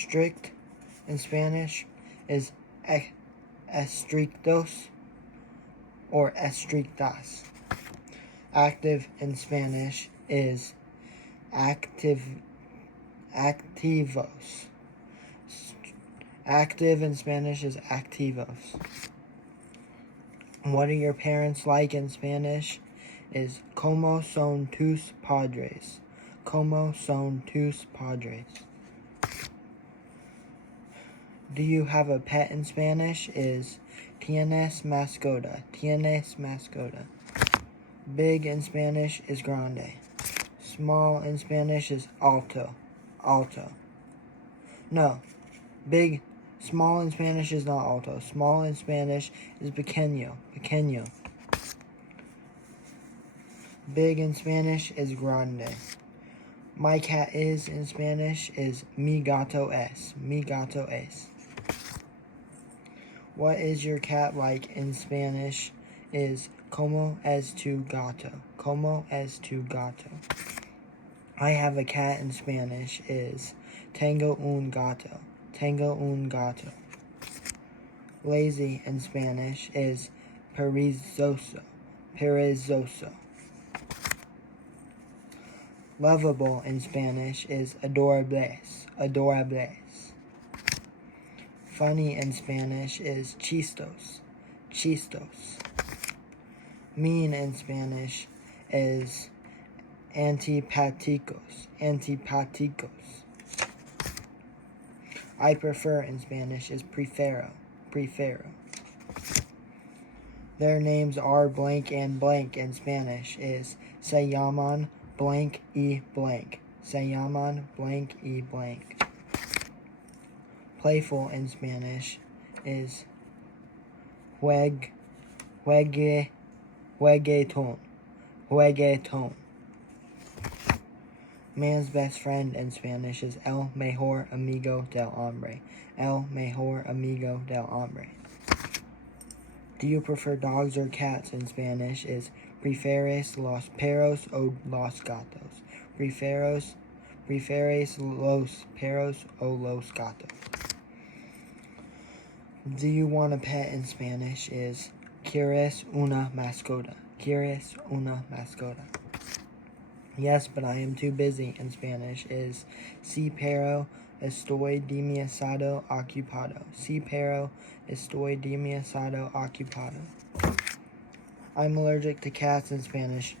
Strict in Spanish is estrictos or estrictas. Active in Spanish is activos. Active in Spanish is activos. What are your parents like in Spanish is como son tus padres. Como son tus padres. Do you have a pet in Spanish is tienes mascota. Tienes mascota. Big in Spanish is grande. Small in Spanish is alto. Alto. No. Small in Spanish is not alto. Small in Spanish is pequeño. Pequeño. Big in Spanish is grande. My cat is in Spanish is mi gato es. Mi gato es. What is your cat like in Spanish is como es tu gato. Como es tu gato. I have a cat in Spanish is tengo un gato. Tengo un gato. Lazy in Spanish is perezoso. Perezoso. Lovable in Spanish is adorables. Adorables. Funny in Spanish is chistos. Chistos. Mean in Spanish is antipaticos. Antipaticos. I prefer in Spanish is prefero. Prefero. Their names are blank and blank in Spanish is se llaman blank y blank. Se llaman blank y blank. Playful in Spanish is jueguetón. Jueguetón. Man's best friend in Spanish is el mejor amigo del hombre. El mejor amigo del hombre. Do you prefer dogs or cats in Spanish is prefieres los perros o los gatos. Prefieres los perros o los gatos. Do you want a pet in Spanish is quieres una mascota. Quieres una mascota. Yes, but I am too busy in Spanish is sí, pero estoy demasiado ocupado. Sí, pero estoy demasiado ocupado. I'm allergic to cats in Spanish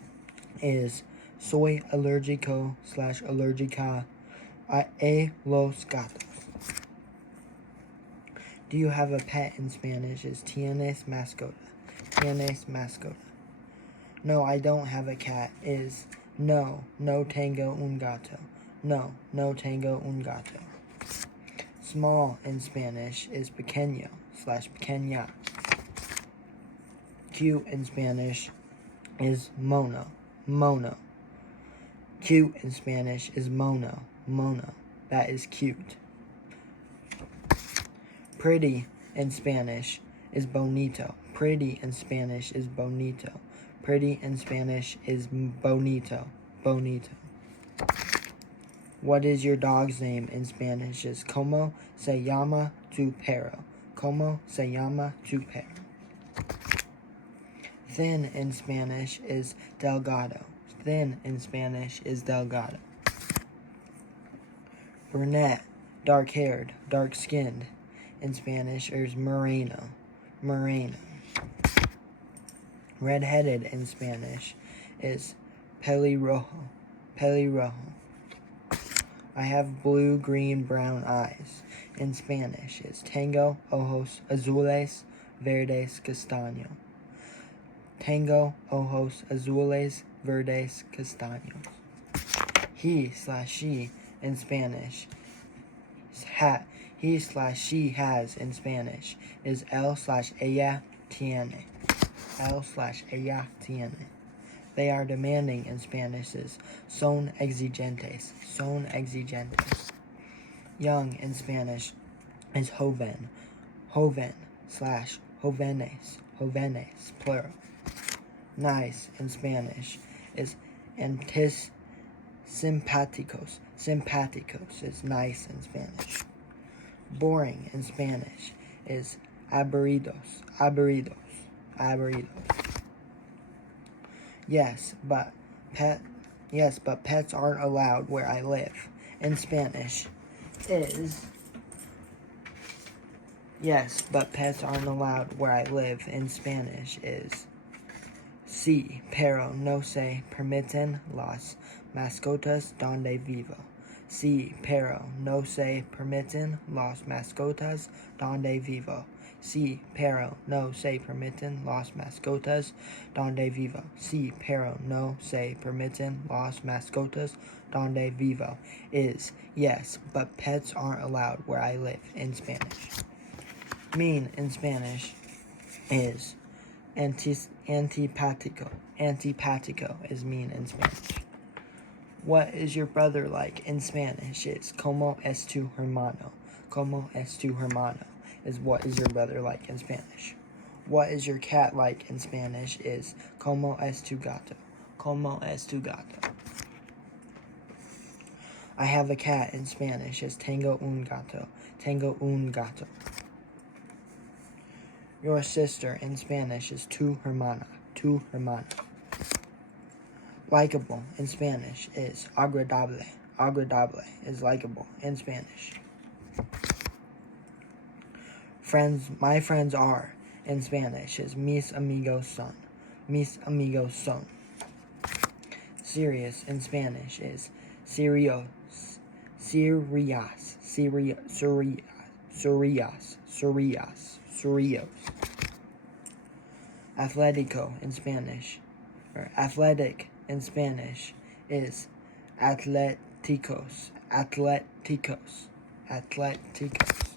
is soy alérgico / alérgica a los gatos. Do you have a pet in Spanish is tienes mascota. Tienes mascota. No, I don't have a cat is no tengo un gato. No tengo un gato. Small in Spanish is pequeño / pequeña. Cute in Spanish is mono. Mono. Cute in Spanish is mono. Mono. That is cute. Pretty in Spanish is bonito. Pretty in Spanish is bonito. Pretty in Spanish is bonito. Bonito. What is your dog's name in Spanish is como se llama tu perro. Como se llama tu perro. Thin in Spanish is delgado. Thin in Spanish is delgado. Brunette, dark-haired, dark-skinned. In Spanish is moreno. Moreno. Red-headed in Spanish is pelirrojo. Pelirrojo. I have blue, green, brown eyes. In Spanish is tengo ojos azules, verdes, castaño. Tengo ojos azules, verdes, castaños. He / she in Spanish he / she has in Spanish is él / ella tiene. Él / ella tiene. They are demanding in Spanish is son exigentes. Son exigentes. Young in Spanish is joven. Joven / jóvenes. Jóvenes, plural. Nice in Spanish is simpáticos. Simpáticos is nice in Spanish. Boring in Spanish is aburridos, aburridos, aburridos. Yes, but pets aren't allowed where I live. In Spanish is yes, but pets aren't allowed where I live. In Spanish is sí, pero no se permiten las mascotas donde vivo. Sí, pero no se permiten las mascotas donde vivo. Sí, pero no se permiten las mascotas donde vivo. Sí, pero no se permiten las mascotas donde vivo is yes, but pets aren't allowed where I live. In Spanish. Mean in Spanish is antipático. Antipático is mean in Spanish. What is your brother like in Spanish is como es tu hermano. Como es tu hermano is what is your brother like in Spanish. What is your cat like in Spanish is como es tu gato. Como es tu gato. I have a cat in Spanish is tengo un gato. Tengo un gato. Your sister in Spanish is tu hermana. Tu hermana. Likeable in Spanish is agradable. Agradable is likable in Spanish. Friends, my friends are in Spanish is mis amigos son. Mis amigos son. Serious in Spanish is serios. Serias. Serias. Serios. Atletico in Spanish, or athletic in Spanish is atleticos. Atleticos. Atleticos.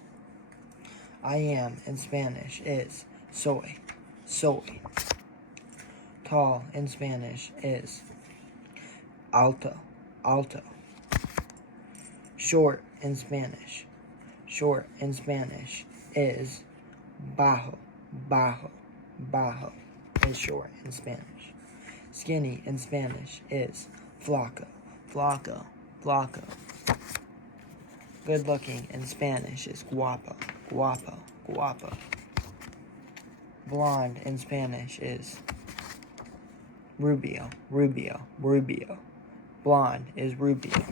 I am in Spanish is soy. Soy. Tall in Spanish is alto. Alto. Short in Spanish. Short in Spanish is bajo. Bajo. Bajo is short in Spanish. Skinny in Spanish is flaco. Flaco. Flaco. Good looking in Spanish is guapo. Guapo. Guapo. Blonde in Spanish is rubio. Rubio. Rubio. Blonde is rubio.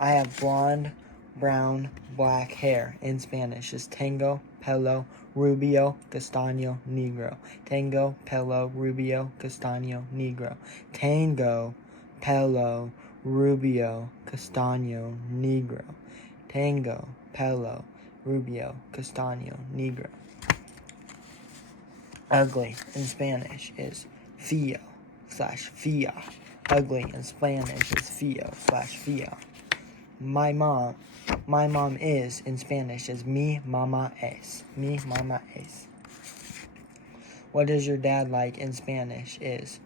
I have blonde, brown, black hair in Spanish is tengo, pelo, rubio, castaño, negro. Tengo, pelo, rubio, castaño, negro. Tengo, pelo, rubio, castaño, negro. Tengo, pelo, rubio, castaño, negro. Ugly in Spanish is feo/fea. Ugly in Spanish is feo/fea. My mom is in Spanish is mi mama es. Mi mama es. What is your dad like in Spanish is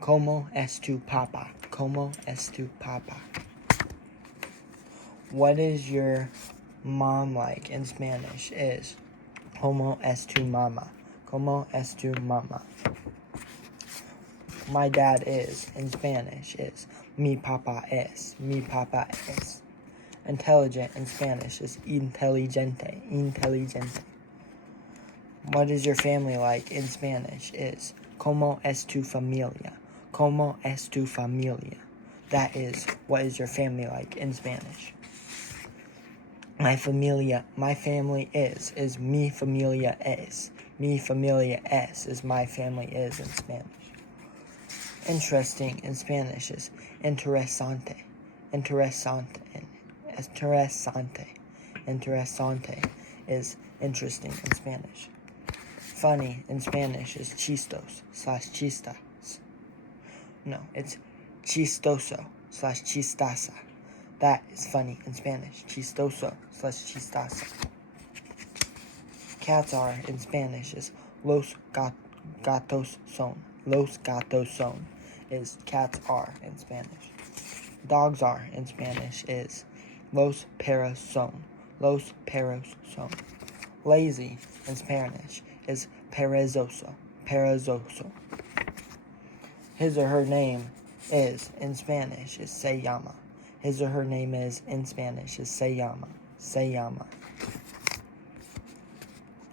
como es tu papa. Como es tu papa. What is your mom like in Spanish is como es tu mama. Como es tu mama. My dad is in Spanish is mi papa es. Mi papa es. Intelligent in Spanish is inteligente. Inteligente. What is your family like in Spanish is como es tu familia. Como es tu familia. That is what is your family like in Spanish. My family is mi familia es. Mi familia es is my family is in Spanish. Interesting in Spanish is interesante. Interesante. Interesante. Interesante is interesting in Spanish. Funny in Spanish is chistos/chistas. No, it's chistoso/chistasa. That is funny in Spanish. Chistoso/chistasa. Cats are in Spanish is los gatos son. Los gatos son is cats are in Spanish. Dogs are in Spanish is los perros son. Los perros son. Lazy in Spanish is perezoso. Perezoso. His or her name is in Spanish is se llama. His or her name is in Spanish is se llama. se llama.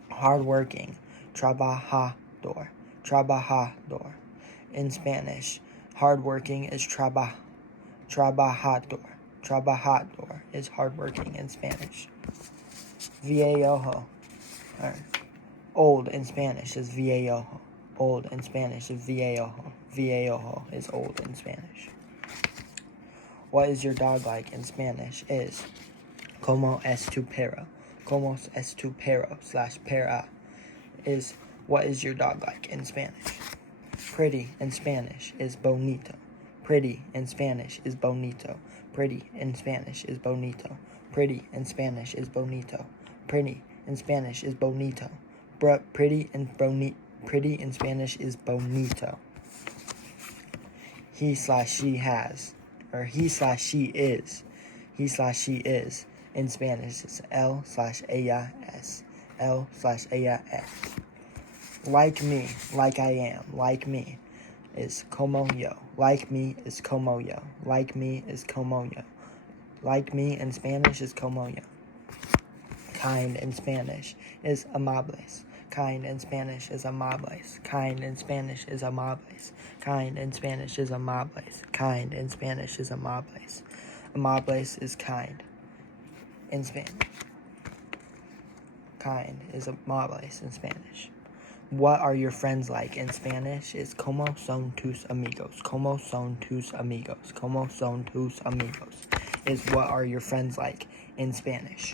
Hardworking, trabajador, trabajador. In Spanish, hardworking is trabajador. Trabajador is hardworking in Spanish. Viejo, old in Spanish is viejo. Old in Spanish is viejo. Viejo is old in Spanish. What is your dog like in Spanish is como es tu perro. Como es tu perro / perra is what is your dog like in Spanish. Pretty in Spanish is bonito. Pretty in Spanish is bonito. Pretty in Spanish is bonito. Pretty in Spanish is bonito. Pretty in Spanish is bonito. Pretty in Spanish is bonito. He / she has, or he / she is. He / she is in Spanish is él / ella es. Él / ella es. Like me, like I am, like me is como yo. Like me is como yo. Like me is como yo. Like me in Spanish is como yo. Kind in Spanish is amables. Kind in Spanish is amables. Kind in Spanish is amables. Kind in Spanish is amables. Kind in Spanish is amables. Amables is kind in Spanish. Kind is amables in Spanish. What are your friends like in Spanish is como son tus amigos. Como son tus amigos. Como son tus amigos is what are your friends like in Spanish.